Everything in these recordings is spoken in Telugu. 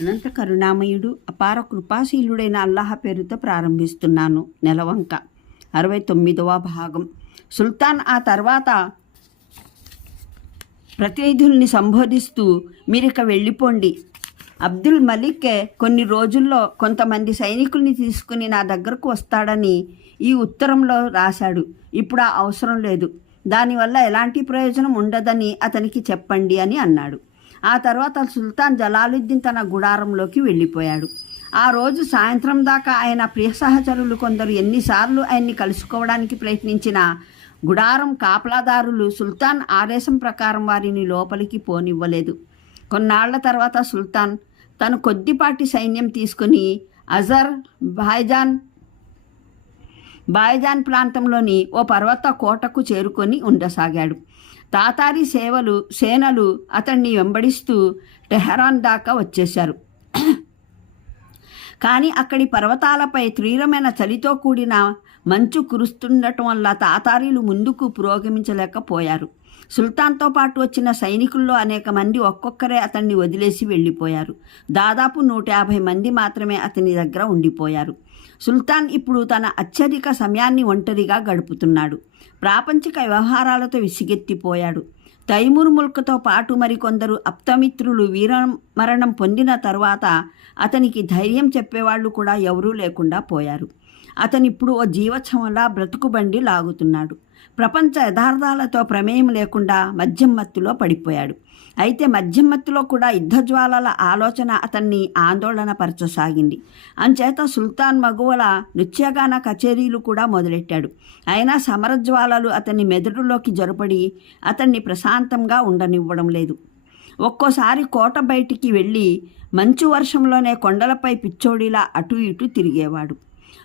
అనంత కరుణామయుడు అపార కృపాశీలుడైన అల్లాహ పేరుతో ప్రారంభిస్తున్నాను. నెలవంక. అరవై తొమ్మిదవ భాగం. సుల్తాన్ ఆ తర్వాత ప్రతినిధుల్ని సంబోధిస్తూ మీరిక వెళ్ళిపోండి. అబ్దుల్ మలికే కొన్ని రోజుల్లో కొంతమంది సైనికుల్ని తీసుకుని నా దగ్గరకు వస్తాడని ఈ ఉత్తరంలో రాశాడు. ఇప్పుడు ఆ అవసరం లేదు. దానివల్ల ఎలాంటి ప్రయోజనం ఉండదని అతనికి చెప్పండి అని అన్నాడు. ఆ తర్వాత సుల్తాన్ జలాలుద్దీన్ తన గుడారంలోకి వెళ్ళిపోయాడు. ఆ రోజు సాయంత్రం దాకా ఆయన ప్రియ సహచరులు కొందరు ఎన్నిసార్లు ఆయన్ని కలుసుకోవడానికి ప్రయత్నించినా గుడారం కాపలాదారులు సుల్తాన్ ఆదేశం ప్రకారం వారిని లోపలికి పోనివ్వలేదు. కొన్నాళ్ళ తర్వాత సుల్తాన్ తను కొద్దిపాటి సైన్యం తీసుకుని అజర్ భాయ్జాన్ బాయ్జాన్ ప్రాంతంలోని ఓ పర్వత కోటకు చేరుకొని ఉండసాగాడు. తాతారి సేవలు సేనలు అతన్ని వెంబడిస్తూ టెహరాన్ దాకా వచ్చేశారు. కానీ అక్కడి పర్వతాలపై తీవ్రమైన చలితో కూడిన మంచు కురుస్తుండటం వల్ల తాతారీలు ముందుకు పురోగమించలేకపోయారు. సుల్తాన్తో పాటు వచ్చిన సైనికుల్లో అనేక మంది ఒక్కొక్కరే అతన్ని వదిలేసి వెళ్ళిపోయారు. దాదాపు నూట యాభై మంది మాత్రమే అతని దగ్గర ఉండిపోయారు. సుల్తాన్ ఇప్పుడు తన అత్యధిక సమయాన్ని ఒంటరిగా గడుపుతున్నాడు. ప్రాపంచిక వ్యవహారాలతో విసిగెత్తిపోయాడు. తైమూర్ ముల్క్తో పాటు మరికొందరు అప్తమిత్రులు వీరమరణం పొందిన తర్వాత అతనికి ధైర్యం చెప్పేవాళ్ళు కూడా ఎవరూ లేకుండా పోయారు. అతనిప్పుడు ఓ జీవచ్ఛవంలా బ్రతుకుబండి లాగుతున్నాడు. ప్రపంచ యథార్థాలతో ప్రమేయం లేకుండా మధ్యమత్తులో పడిపోయాడు. అయితే మధ్యమత్తులో కూడా యుద్ధజ్వాలల ఆలోచన అతన్ని ఆందోళన పరచసాగింది. అంచేత సుల్తాన్ మగువల నృత్యగాన కచేరీలు కూడా మొదలెట్టాడు. అయినా సమరజ్వాలలు అతని మెదడులోకి జరుపడి అతన్ని ప్రశాంతంగా ఉండనివ్వడం లేదు. ఒక్కోసారి కోట బయటికి వెళ్ళి మంచు వర్షంలోనే కొండలపై పిచ్చోడిలా అటు ఇటు తిరిగేవాడు.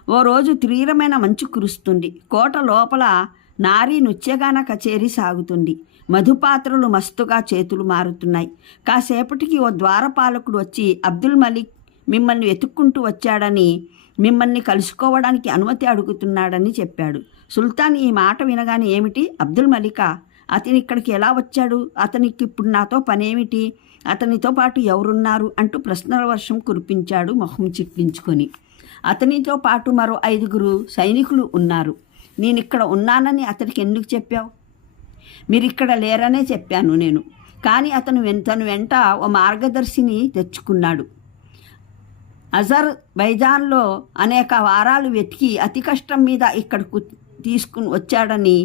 ఓ రోజు తీవ్రమైన మంచు కురుస్తుంది. కోట లోపల నారీ నృత్యగాన కచేరీ సాగుతుంది. మధుపాత్రలు మస్తుగా చేతులు మారుతున్నాయి. కాసేపటికి ఓ ద్వారపాలకుడు వచ్చి అబ్దుల్ మలిక్ మిమ్మల్ని వెతుక్కుంటూ వచ్చాడని మిమ్మల్ని కలుసుకోవడానికి అనుమతి అడుగుతున్నాడని చెప్పాడు. సుల్తాన్ ఈ మాట వినగానే ఏమిటి? అబ్దుల్ మలికా అతని ఇక్కడికి ఎలా వచ్చాడు? అతనికి ఇప్పుడు నాతో పనేమిటి? అతనితో పాటు ఎవరున్నారు? అంటూ ప్రశ్నల వర్షం కురిపించాడు మొహం చిప్పించుకొని అతనితో పాటు మరో ఐదుగురు సైనికులు ఉన్నారు. నేను ఇక్కడ ఉన్నానని అతనికి ఎందుకు చెప్పావు? మీరు ఇక్కడ లేరనే చెప్పాను నేను. కానీ అతను తను వెంట ఓ మార్గదర్శిని తెచ్చుకున్నాడు. అజర్ బైజాన్లో అనేక వారాలు వెతికి అతి కష్టం మీద ఇక్కడకు తీసుకుని వచ్చాడని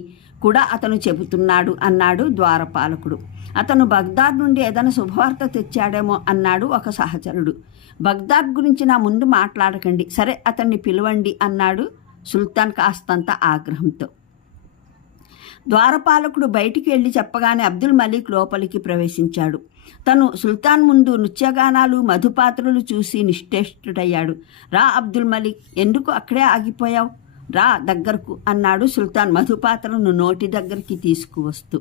కూడా అతను చెబుతున్నాడు అన్నాడు ద్వారపాలకుడు. అతను బగ్దాద్ నుండి ఏదైనా శుభవార్త తెచ్చాడేమో అన్నాడు ఒక సహచరుడు. బగ్దాద్ గురించి నా ముందు మాట్లాడకండి. సరే అతన్ని పిలవండి అన్నాడు సుల్తాన్ కాస్తంత ఆగ్రహంతో. ద్వారపాలకుడు బయటికి వెళ్ళి చెప్పగానే అబ్దుల్ మలీక్ లోపలికి ప్రవేశించాడు. తను సుల్తాన్ ముందు నృత్యగానాలు మధుపాత్రలు చూసి నిశ్చేష్టుడయ్యాడు. రా అబ్దుల్ మలిక్ ఎందుకు అక్కడే ఆగిపోయావు? రా దగ్గరకు అన్నాడు సుల్తాన్ మధుపాత్రను నోటి దగ్గరికి తీసుకువస్తూ.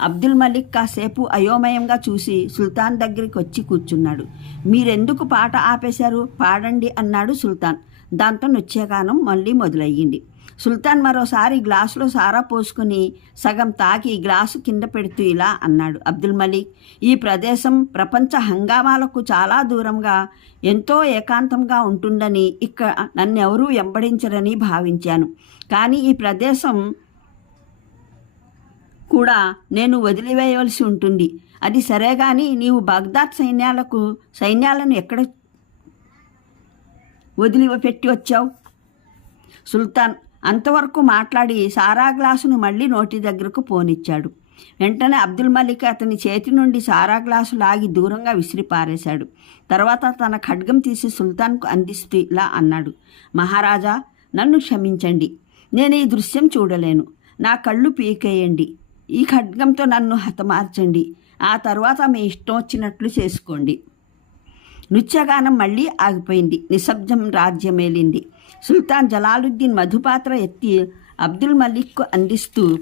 అబ్దుల్ మలిక్ కాసేపు అయోమయంగా చూసి సుల్తాన్ దగ్గరికి వచ్చి కూర్చున్నాడు. మీరెందుకు పాట ఆపేశారు? పాడండి అన్నాడు సుల్తాన్. దాంతో నృత్యగానం మళ్ళీ మొదలయ్యింది. సుల్తాన్ మరోసారి గ్లాసులో సారా పోసుకుని సగం తాకి గ్లాసు కింద పెడుతూ ఇలా అన్నాడు. అబ్దుల్ మలిక్ ఈ ప్రదేశం ప్రపంచ హంగామాలకు చాలా దూరంగా ఎంతో ఏకాంతంగా ఉంటుందని ఇక్కడ నన్నెవరూ వెంబడించరని భావించాను. కానీ ఈ ప్రదేశం కూడా నేను వదిలివేయవలసి ఉంటుంది. అది సరే కానీ నీవు బాగ్దాద్ సైన్యాలకు సైన్యాలను ఎక్కడ వదిలిపెట్టి వచ్చావు? సుల్తాన్ అంతవరకు మాట్లాడి సారా గ్లాసును మళ్ళీ నోటి దగ్గరకు పోనిచ్చాడు. వెంటనే అబ్దుల్ మలిక్ అతని చేతి నుండి సారా గ్లాసు లాగి దూరంగా విసిరి పారేశాడు తర్వాత తన ఖడ్గం తీసి సుల్తాన్కు అందిస్తూ ఇలా అన్నాడు. మహారాజా నన్ను క్షమించండి. నేను ఈ దృశ్యం చూడలేను. నా కళ్ళు పీకేయండి. ఈ ఖడ్గంతో నన్ను హతమార్చండి. ఆ తర్వాత మీ ఇష్టం వచ్చినట్లు చేసుకోండి. నృత్యగానం మళ్ళీ ఆగిపోయింది. నిశ్శబ్దం రాజ్యమేలింది సుల్తాన్ జలాలుద్దీన్ మధుపాత్ర ఎత్తి అబ్దుల్ మలిక్కు అందిస్తూ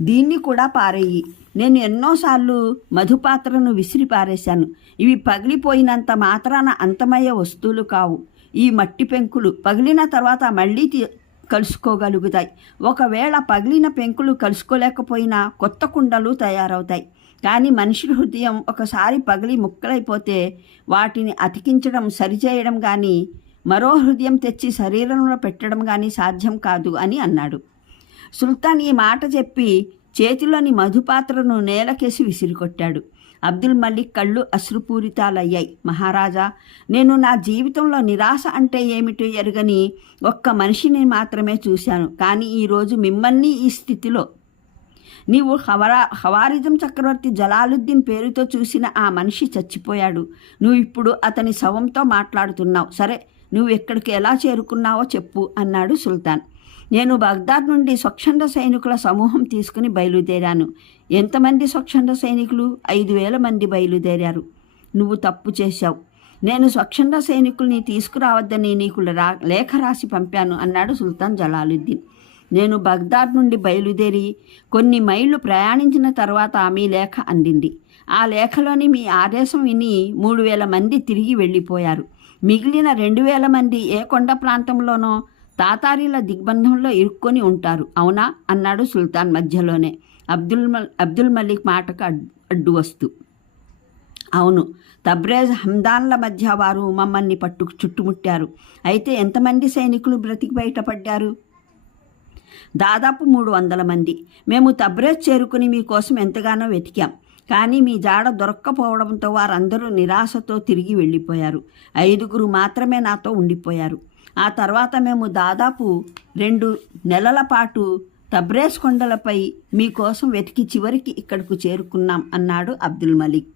దీన్ని కూడా పారేయి. నేను ఎన్నోసార్లు మధుపాత్రను విసిరి పారేశాను. ఇవి పగిలిపోయినంత మాత్రాన అంతమయ్యే వస్తువులు కావు. ఈ మట్టి పెంకులు పగిలిన తర్వాత మళ్ళీ కలుసుకోగలుగుతాయి. ఒకవేళ పగిలిన పెంకులు కలుసుకోలేకపోయినా కొత్త కుండలు తయారవుతాయి. కానీ మనిషి హృదయం ఒకసారి పగిలి ముక్కలైపోతే వాటిని అతికించడం సరిచేయడం కానీ మరో హృదయం తెచ్చి శరీరంలో పెట్టడం కానీ సాధ్యం కాదు అని అన్నాడు. సుల్తాన్ ఈ మాట చెప్పి చేతిలోని మధుపాత్రను నేలకేసి విసిరికొట్టాడు. అబ్దుల్ మలిక్ కళ్ళు అశ్రుపూరితాలయ్యాయి. మహారాజా నేను నా జీవితంలో నిరాశ అంటే ఏమిటో ఎరగని ఒక్క మనిషిని మాత్రమే చూశాను. కానీ ఈరోజు మిమ్మల్ని ఈ స్థితిలో నీవు హవరా హవారిజం చక్రవర్తి జలాలుద్దీన్ పేరుతో చూసిన ఆ మనిషి చచ్చిపోయాడు. నువ్వు ఇప్పుడు అతని శవంతో మాట్లాడుతున్నావు. సరే నువ్వు ఎక్కడికి ఎలా చేరుకున్నావో చెప్పు అన్నాడు సుల్తాన్. నేను బగ్దాద్ నుండి స్వచ్ఛంద సైనికుల సమూహం తీసుకుని బయలుదేరాను. ఎంతమంది స్వచ్ఛంద సైనికులు? ఐదు వేల మంది బయలుదేరారు. నువ్వు తప్పు చేశావు. నేను స్వచ్ఛంద సైనికుల్ని తీసుకురావద్దని నీకు రా లేఖ రాసి పంపాను అన్నాడు సుల్తాన్ జలాలుద్దీన్. నేను బగ్దాద్ నుండి బయలుదేరి కొన్ని మైళ్ళు ప్రయాణించిన తర్వాత మీ లేఖ అందింది. ఆ లేఖలోని మీ ఆదేశం విని మూడు వేల మంది తిరిగి వెళ్ళిపోయారు. మిగిలిన రెండు వేల మంది ఏ కొండ ప్రాంతంలోనో తాతారీల దిగ్బంధంలో ఇరుక్కొని ఉంటారు. అవునా? అన్నాడు సుల్తాన్ మధ్యలోనే. అబ్దుల్ మల్ అబ్దుల్ మలిక్ మాటకు అడ్డు వస్తూ. అవును తబ్రేజ్ హమ్దాన్ల మధ్య వారు మమ్మల్ని పట్టు చుట్టుముట్టారు. అయితే ఎంతమంది సైనికులు బ్రతికి బయటపడ్డారు? దాదాపు మూడు వందల మంది. మేము తబ్రేజ్ చేరుకుని మీకోసం ఎంతగానో వెతికాం. కానీ మీ జాడ దొరక్కపోవడంతో వారందరూ నిరాశతో తిరిగి వెళ్ళిపోయారు. ఐదుగురు మాత్రమే నాతో ఉండిపోయారు. ఆ తర్వాత మేము దాదాపు రెండు నెలల పాటు తబ్రేజ్ కొండలపై మీకోసం వెతికి చివరికి ఇక్కడకు చేరుకున్నాం అన్నాడు అబ్దుల్ మలిక్.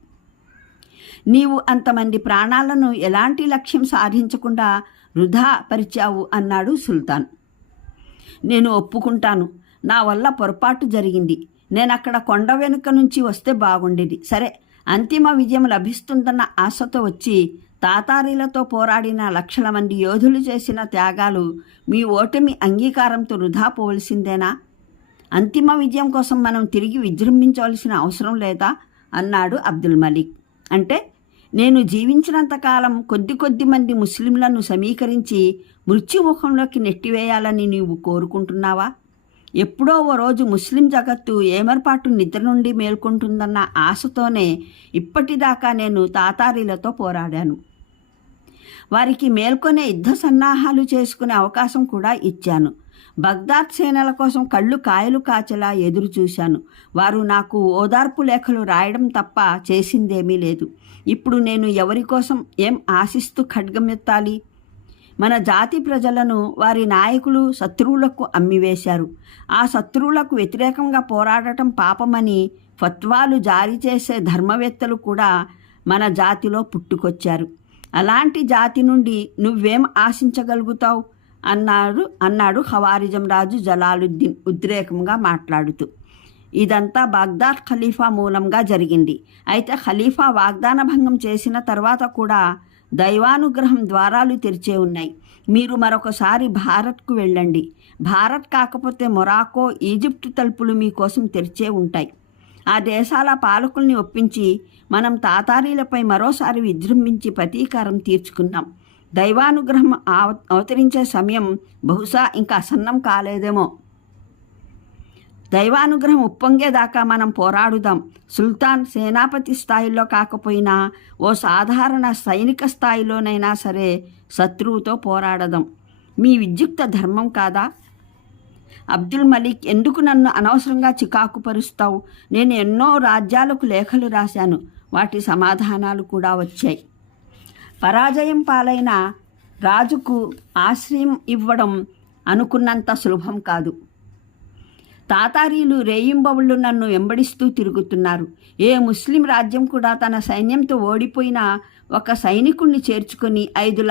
నీవు అంతమంది ప్రాణాలను ఎలాంటి లక్ష్యం సాధించకుండా వృధా పరిచావు అన్నాడు సుల్తాన్. నేను ఒప్పుకుంటాను. నా వల్ల పొరపాటు జరిగింది. నేను అక్కడ కొండ వెనుక నుంచి వస్తే బాగుండేది. సరే అంతిమ విజయం లభిస్తుందన్న ఆశతో వచ్చి తాతారీలతో పోరాడిన లక్షల మంది యోధులు చేసిన త్యాగాలు మీ ఓటమి అంగీకారంతో వృధా పోవలసిందేనా? అంతిమ విజయం కోసం మనం తిరిగి విజృంభించవలసిన అవసరం లేదా? అన్నాడు అబ్దుల్ మలిక్. అంటే నేను జీవించినంతకాలం కొద్ది కొద్ది మంది ముస్లింలను సమీకరించి మృత్యుముఖంలోకి నెట్టివేయాలని నీవు కోరుకుంటున్నావా? ఎప్పుడో ఓ రోజు ముస్లిం జగత్తు ఏమర్పాటు నిద్ర నుండి మేల్కొంటుందన్న ఆశతోనే ఇప్పటిదాకా నేను తాతారీలతో పోరాడాను. వారికి మేల్కొనే యుద్ధ సన్నాహాలు చేసుకునే అవకాశం కూడా ఇచ్చాను. బగ్దాద్ సేనల కోసం కళ్ళు కాయలు కాచేలా ఎదురు చూశాను. వారు నాకు ఓదార్పు లేఖలు రాయడం తప్ప చేసిందేమీ లేదు. ఇప్పుడు నేను ఎవరి కోసం ఏం ఆశిస్తూ ఖడ్గమెత్తాలి? మన జాతి ప్రజలను వారి నాయకులు శత్రువులకు అమ్మివేశారు. ఆ శత్రువులకు వ్యతిరేకంగా పోరాడటం పాపమని ఫత్వాలు జారీ చేసే ధర్మవేత్తలు కూడా మన జాతిలో పుట్టుకొచ్చారు. అలాంటి జాతి నుండి నువ్వేం ఆశించగలుగుతావు? అన్నాడు అన్నాడు హవారిజం రాజు జలాలుద్దీన్ ఉద్రేకంగా మాట్లాడుతూ. ఇదంతా బాగ్దాద్ ఖలీఫా మూలంగా జరిగింది. అయితే ఖలీఫా వాగ్దాన భంగం చేసిన తర్వాత కూడా దైవానుగ్రహం ద్వారాలు తెరిచే ఉన్నాయి. మీరు మరొకసారి భారత్కు వెళ్ళండి. భారత్ కాకపోతే మొరాకో ఈజిప్ట్ తలుపులు మీకోసం తెరిచే ఉంటాయి. ఆ దేశాల పాలకుల్ని ఒప్పించి మనం తాతారీలపై మరోసారి విజృంభించి ప్రతీకారం తీర్చుకున్నాం. దైవానుగ్రహం అవతరించే సమయం బహుశా ఇంకా అసన్నం కాలేదేమో. దైవానుగ్రహం ఉప్పొంగేదాకా మనం పోరాడుదాం. సుల్తాన్ సేనాపతి స్థాయిలో కాకపోయినా ఓ సాధారణ సైనిక స్థాయిలోనైనా సరే శత్రువుతో పోరాడదాం. మీ విద్యుక్త ధర్మం కాదా? అబ్దుల్ మలిక్ ఎందుకు నన్ను అనవసరంగా చికాకు పరుస్తావు నేను ఎన్నో రాజ్యాలకు లేఖలు రాశాను. వాటి సమాధానాలు కూడా వచ్చాయి. పరాజయం పాలైన రాజుకు ఆశ్రయం ఇవ్వడం అనుకున్నంత సులభం కాదు. తాతారీలు రేయింబవుళ్ళు నన్ను వెంబడిస్తూ తిరుగుతున్నారు. ఏ ముస్లిం రాజ్యం కూడా తన సైన్యంతో ఓడిపోయిన ఒక సైనికుణ్ణి చేర్చుకుని ఐదు లక్ష